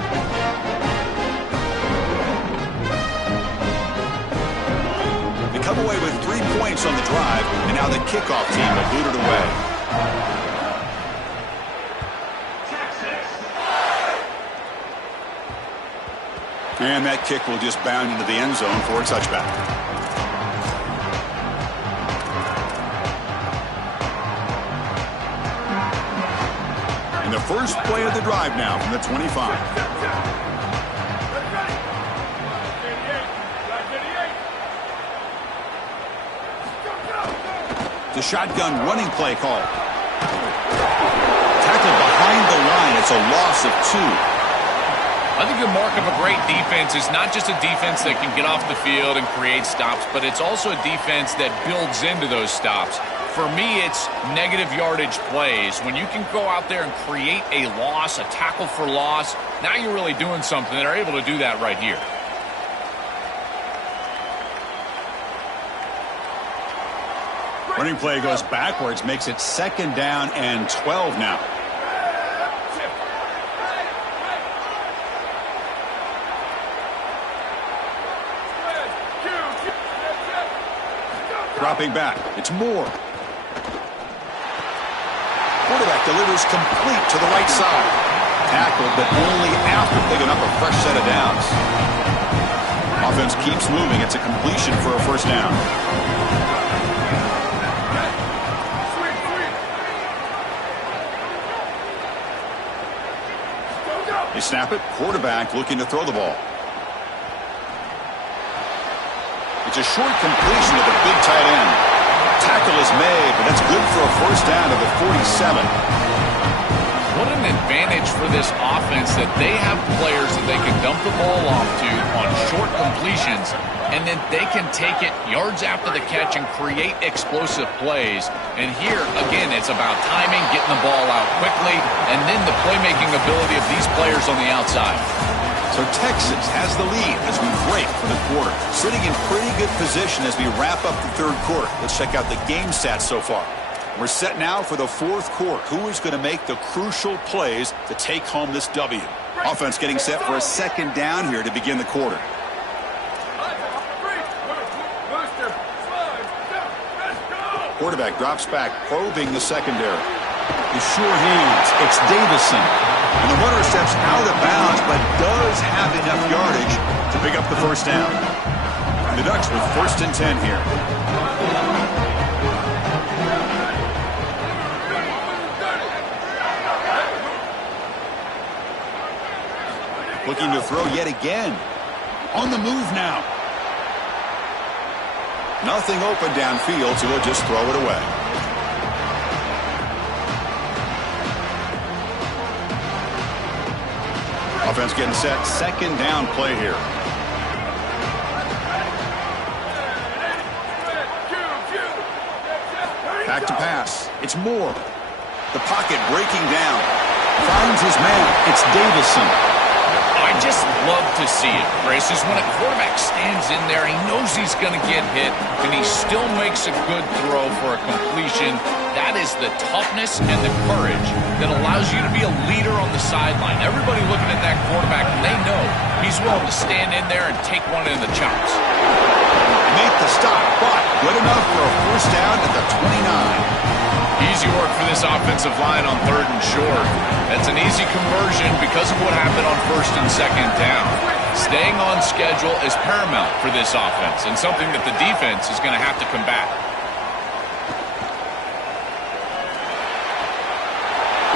They come away with 3 points on the drive, and now the kickoff team will boot it away. And that kick will just bound into the end zone for a touchback. And the first play of the drive now from the 25. The shotgun running play call. Tackled behind the line. It's a loss of 2. I think the mark of a great defense is not just a defense that can get off the field and create stops, but it's also a defense that builds into those stops. For me, it's negative yardage plays. When you can go out there and create a loss, a tackle for loss, now you're really doing something. They're able to do that right here. Running play goes backwards, makes it 2nd down and 12 now. Dropping back. It's Moore. Quarterback delivers complete to the right side. Tackled, but only after picking up a fresh set of downs. Offense keeps moving. It's a completion for a first down. They snap it. Quarterback looking to throw the ball. It's a short completion to the big tight end. Tackle is made, but that's good for a first down to the 47. What an advantage for this offense that they have players that they can dump the ball off to on short completions, and then they can take it yards after the catch and create explosive plays. And here, again, it's about timing, getting the ball out quickly, and then the playmaking ability of these players on the outside. So Texas has the lead as we break for the quarter. Sitting in pretty good position as we wrap up the 3rd quarter. Let's check out the game stats so far. We're set now for the 4th quarter. Who is going to make the crucial plays to take home this W? Offense getting set for a 2nd down here to begin the quarter. Quarterback drops back, probing the secondary. His sure hands. It's Davison. And the runner steps out of bounds, but does have enough yardage to pick up the first down. The Ducks with 1st and 10 here. Looking to throw yet again. On the move now. Nothing open downfield, so he'll just throw it away. Offense getting set. 2nd down play here. Back to pass. It's Moore. The pocket breaking down. Finds his man. It's Davison. I just love to see it, Chris, is when a quarterback stands in there, he knows he's going to get hit, and he still makes a good throw for a completion. That is the toughness and the courage that allows you to be a leader on the sideline. Everybody looking at that quarterback, and they know he's willing to stand in there and take one in the chops. Make the stop, but good enough for a first down at the 29. Easy work for this offensive line on 3rd and short. That's an easy conversion because of what happened on 1st and 2nd down. Staying on schedule is paramount for this offense and something that the defense is going to have to combat.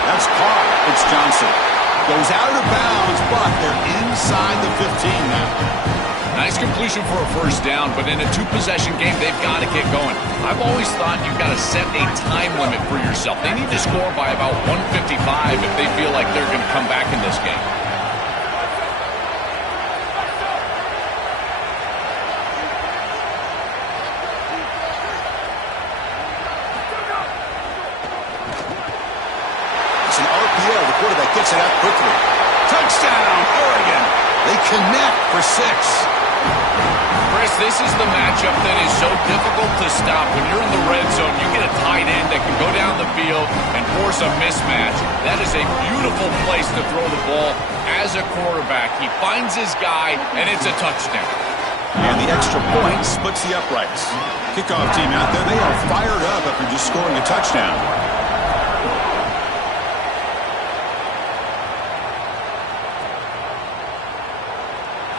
That's caught. It's Johnson. Goes out of bounds, but they're inside the 15 now. Nice completion for a first down, but in a two-possession game, they've got to get going. I've always thought you've got to set a time limit for yourself. They need to score by about 155 if they feel like they're going to come back in this game. It's an RPO. The quarterback gets it out quickly. Touchdown, Oregon. They connect for 6. Chris, this is the matchup that is so difficult to stop. When you're in the red zone, you get a tight end that can go down the field and force a mismatch. That is a beautiful place to throw the ball as a quarterback. He finds his guy, and it's a touchdown. And the extra point splits the uprights. Kickoff team out there, they are fired up after just scoring a touchdown.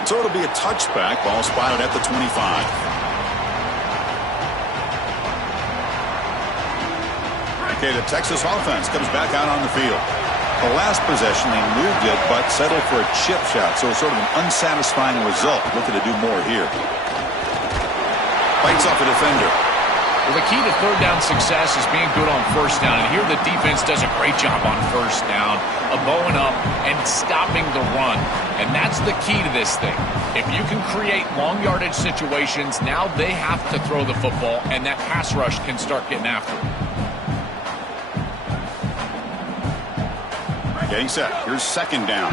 So it'll be a touchback. Ball spotted at the 25. Okay, the Texas offense comes back out on the field. The last possession, they moved it, but settled for a chip shot. So it's sort of an unsatisfying result. Looking to do more here. Bites off a defender. Well, the key to third down success is being good on first down. And here the defense does a great job on first down of bowing up and stopping the run. And that's the key to this thing. If you can create long yardage situations, now they have to throw the football, and that pass rush can start getting after it. Getting set. Here's second down.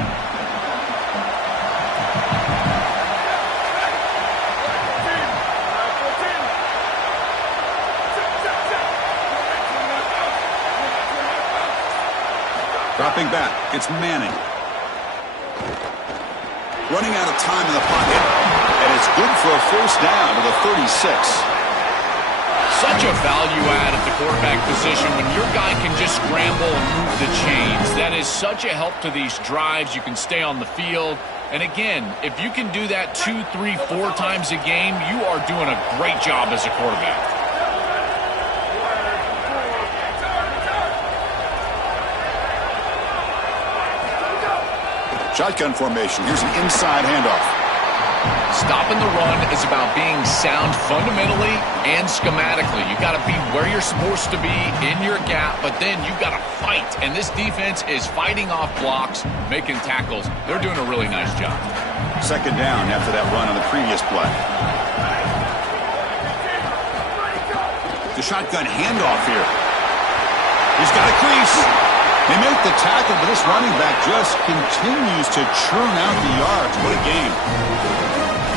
Dropping back, it's Manning. Running out of time in the pocket, and it's good for a first down to the 36. Such a value add at the quarterback position when your guy can just scramble and move the chains. That is such a help to these drives. You can stay on the field. And again, if you can do that 2, 3, 4 times a game, you are doing a great job as a quarterback. Shotgun formation. Here's an inside handoff. Stopping the run is about being sound fundamentally and schematically. You got to be where you're supposed to be in your gap, but then you got to fight. And this defense is fighting off blocks, making tackles. They're doing a really nice job. Second down after that run on the previous play. The shotgun handoff here. He's got a crease. They make the tackle, but this running back just continues to churn out the yards. What a game.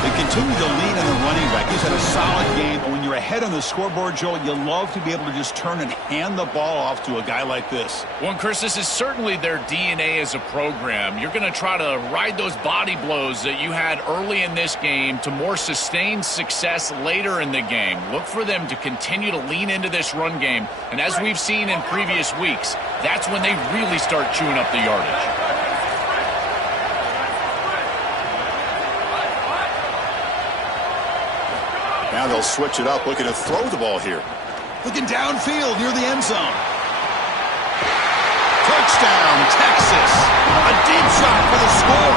They continue to lean on the running back. He's had a solid game. And when you're ahead on the scoreboard, Joel, you love to be able to just turn and hand the ball off to a guy like this. Well, Chris, this is certainly their DNA as a program. You're going to try to ride those body blows that you had early in this game to more sustained success later in the game. Look for them to continue to lean into this run game. And as we've seen in previous weeks, that's when they really start chewing up the yardage. Now they'll switch it up, looking to throw the ball here. Looking downfield near the end zone. Touchdown, Texas. A deep shot for the score.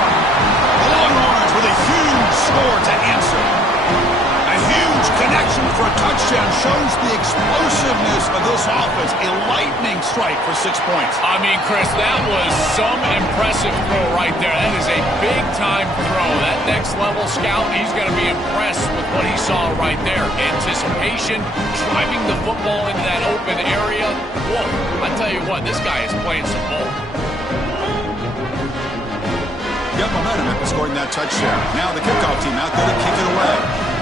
The Longhorns with a huge score to answer. A huge connection for a touchdown shows the explosiveness of this offense. A lightning strike for 6 points. I mean, Chris, that was some impressive throw right there. That is a big-time throw. That next-level scout, he's going to be impressed with what he saw right there. Anticipation, driving the football into that open area. Whoa, I tell you what, this guy is playing some ball. Got momentum after scoring that touchdown. Now the kickoff team out there to kick it away.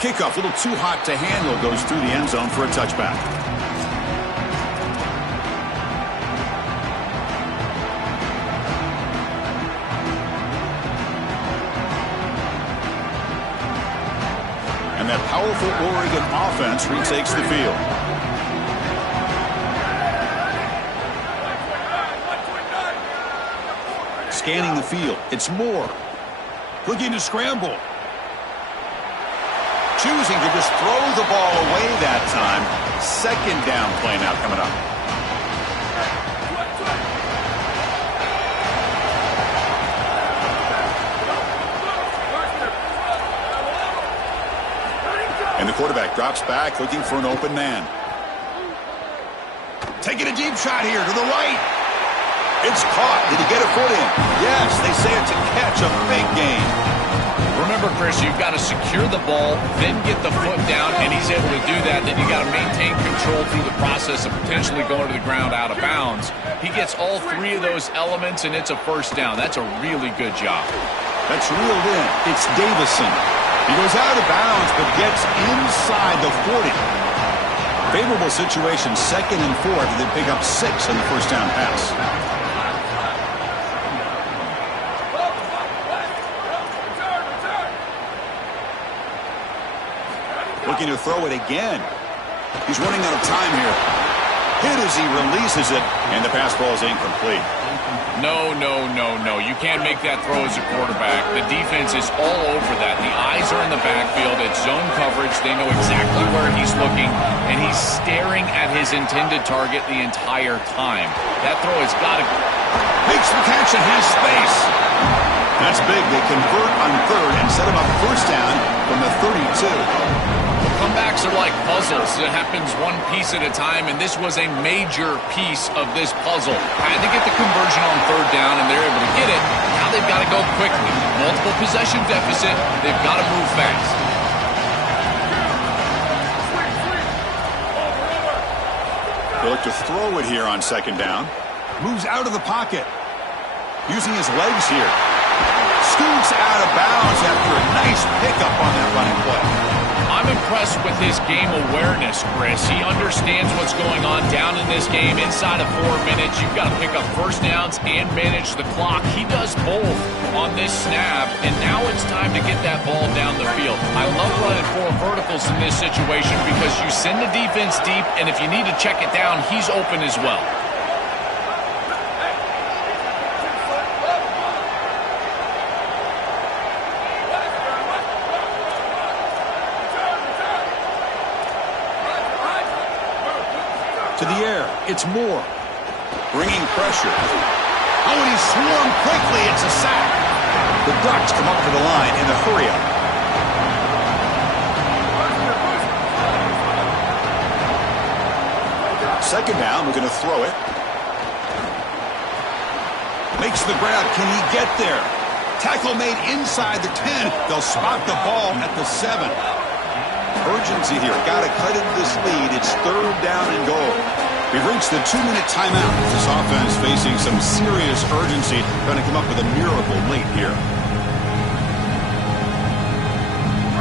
Kickoff, a little too hot to handle, goes through the end zone for a touchback. And that powerful Oregon offense retakes the field. Scanning the field, it's Moore. Looking to scramble. choosing to just throw the ball away that time. Second down play now coming up. And the quarterback drops back, looking for an open man. Taking a deep shot here to the right. It's caught. Did he get a foot in? Yes, they say it's a catch, a big gain. Remember, Chris, you've got to secure the ball, then get the foot down, and he's able to do that. Then you got to maintain control through the process of potentially going to the ground out of bounds. He gets all three of those elements, and it's a first down. That's a really good job. That's reeled in. It's Davison. He goes out of bounds, but gets inside the 40. Favorable situation, 2nd and 4. They pick up 6 on the first down pass. Looking to throw it again. He's running out of time here. Hit as he releases it, and the pass ball is incomplete. No. You can't make that throw as a quarterback. The defense is all over that. The eyes are in the backfield. It's zone coverage. They know exactly where he's looking, and he's staring at his intended target the entire time. That throw has got to... Makes the catch and has space. That's big. They convert on 3rd and set him up first down from the 32. Comebacks are like puzzles. It happens one piece at a time, and this was a major piece of this puzzle. Had to get the conversion on 3rd down, and they're able to get it. Now they've got to go quickly. Multiple possession deficit. They've got to move fast. They look to throw it here on 2nd down. Moves out of the pocket. Using his legs here. Scoots out of bounds after a nice pickup on that running play. I'm impressed with his game awareness, Chris. He understands what's going on down in this game. Inside of 4 minutes, you've got to pick up first downs and manage the clock. He does both on this snap, and now it's time to get that ball down the field. I love running 4 verticals in this situation because you send the defense deep, and if you need to check it down, he's open as well. To the air, it's Moore. Bringing pressure. Oh, and he's swarmed quickly. It's a sack. The Ducks come up to the line in a hurry-up. Second down, we're going to throw it. Makes the grab. Can he get there? Tackle made inside the 10. They'll spot the ball at the 7. Urgency here. Got to cut into this lead. It's 3rd down and goal. We've reached the 2-minute timeout. This offense facing some serious urgency, trying to come up with a miracle late here.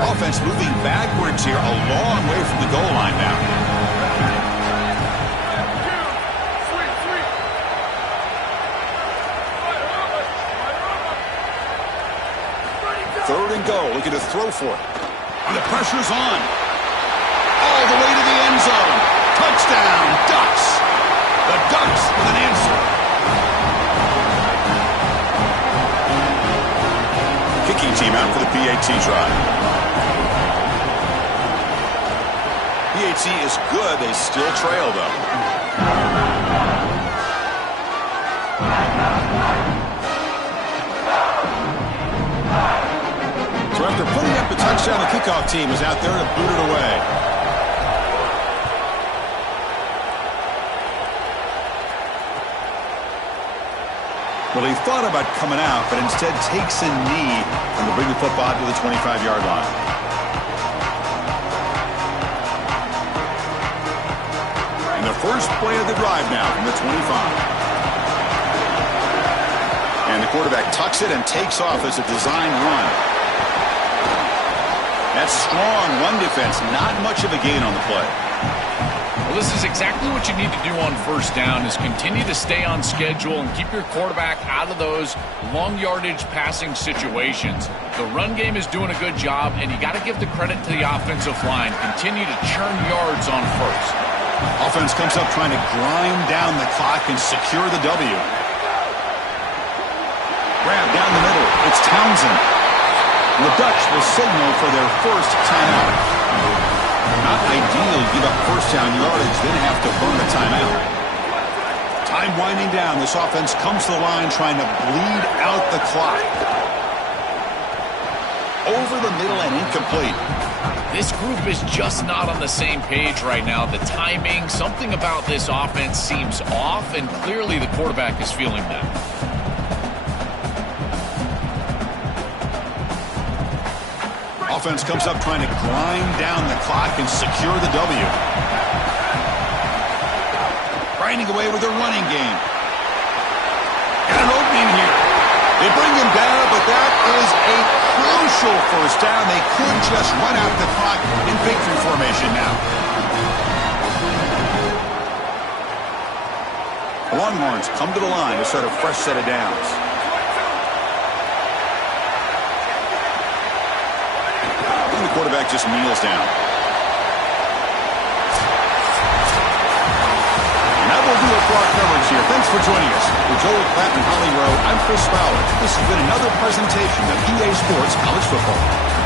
Offense moving backwards here, a long way from the goal line now. Third and goal. Looking to throw for it. And the pressure's on. All the way to the end zone. Touchdown, Ducks. The Ducks with an answer. Kicking team out for the PAT try. PAT is good. They still trail, though. So after putting up the touchdown, the kickoff team is out there to boot it away. Well, he thought about coming out, but instead takes a knee and will bring the football to the 25-yard line. And the first play of the drive now from the 25. And the quarterback tucks it and takes off as a design run. That's strong run defense. Not much of a gain on the play. Well, this is exactly what you need to do on first down is continue to stay on schedule and keep your quarterback out of those long yardage passing situations. The run game is doing a good job, and you got to give the credit to the offensive line. Continue to churn yards on first. Offense comes up trying to grind down the clock and secure the W. Grab down the middle. It's Townsend. The Ducks will signal for their first timeout. Not ideal to give up first down yardage, then have to burn a timeout. Time winding down. This offense comes to the line trying to bleed out the clock. Over the middle and incomplete. This group is just not on the same page right now. The timing, something about this offense seems off, and clearly the quarterback is feeling that. Offense comes up trying to grind down the clock and secure the W. Grinding away with their running game. Got an opening here. They bring him down, but that is a crucial first down. They could just run out the clock in victory formation now. Longhorns come to the line to start a fresh set of downs. And the quarterback just kneels down. That will do it for our coverage here. Thanks for joining us. For Joel Klatt and Holly Rowe, I'm Chris Fowler. This has been another presentation of EA Sports College Football.